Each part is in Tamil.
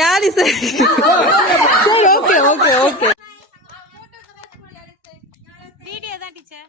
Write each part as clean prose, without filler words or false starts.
யாலிசை சரி ஓகே ஓகே ஓகே வீடியோ தான் டீச்சர்.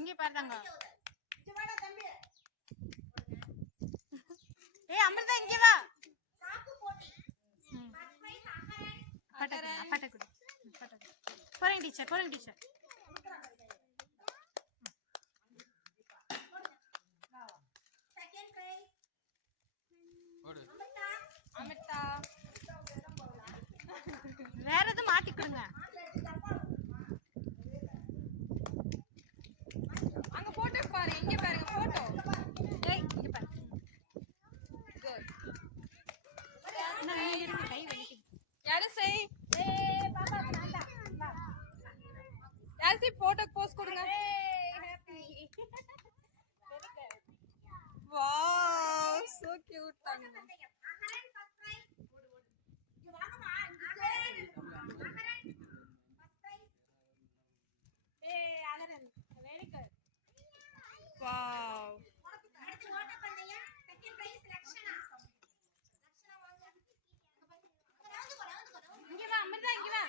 இங்க பாருங்க. ஏய் அமிர்தா இங்க வா. சாக்கு போடி. பட்டக்கு. போறேன் டீச்சர். Second prize. ஓடு. அமிர்தா. வேற எதுவும் மாட்டிக்கிடுங்க. அங்க போட்டோ பாரு. இங்க பாருங்க போட்டோ. ஏய் இங்க பாரு. குட். நான் இங்க கை வலிக்குது. யாரு செய்? ஏய் பாப்பா நான்டா. யாரு செய் போட்டோ போஸ் கொடுங்க. ஹேப்பி. வாவ் சோ கியூட் தாங்க. Wow. அடுத்து ஓட்ட பந்தயம் செகண்ட் பிரைஸ் லக்ஷனா. வாங்க. இங்க வா அமிர்தா இங்க வா.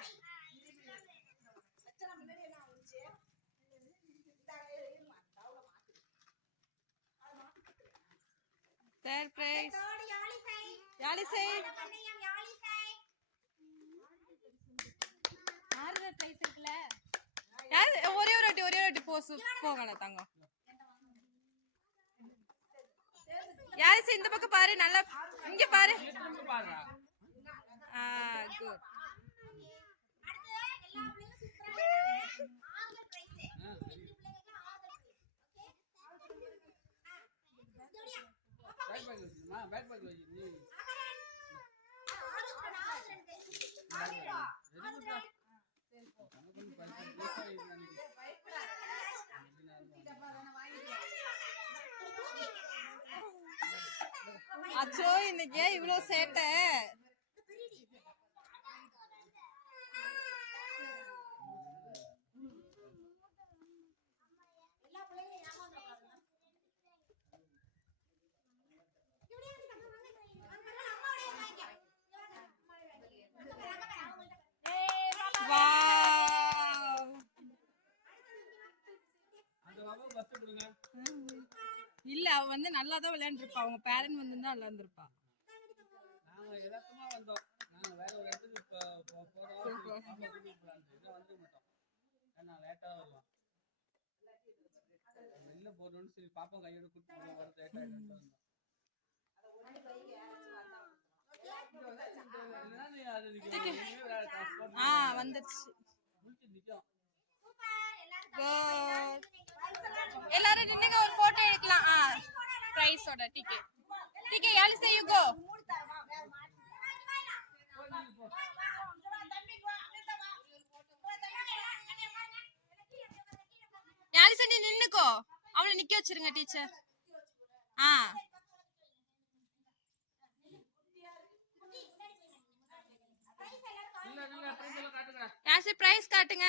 அச்சா முன்னாடி என்ன ஆச்சு? Third prize. யாலிசை. ஆறு பிரைஸ் இருக்குல. யாரு ஒரே ஒரு வாட்டி போஸ் போகல தங்கம். யாரு இந்த பக்கம் பாரு. நல்லா இங்க பாரு. குட். அச்சோ இன்னைக்கு ஏன் இவ்ளோ சேட்டை? இல்ல அவ வந்து நல்லா தான் விளையாண்டுருப்பா. அவங்க பேரண்ட் வந்து தான் விளையாண்டுருப்பா. நாங்க எல்லாத்துமா வந்தோம். நாங்க வேற ஒரு இடத்துக்கு போறோம். வந்து விட்டோம். நான் லேட்டா வரலாம். இல்ல போறோம்னு சொல்லி பாப்பா கையோட கூட்டி போற வர லேட் ஆயிடுச்சு. வந்துச்சு. எல்லாரும் நின்னுங்க ஒரு போட்டோ எடுக்கலாம். பிரைஸோட டிக்கெட் யாலிசை யூ கோ. யாலிசை நீ நின்னுக்கோ. அவளை நிக்க வச்சிருங்க டீச்சர். யாலிசை பிரைஸ் காட்டுங்க.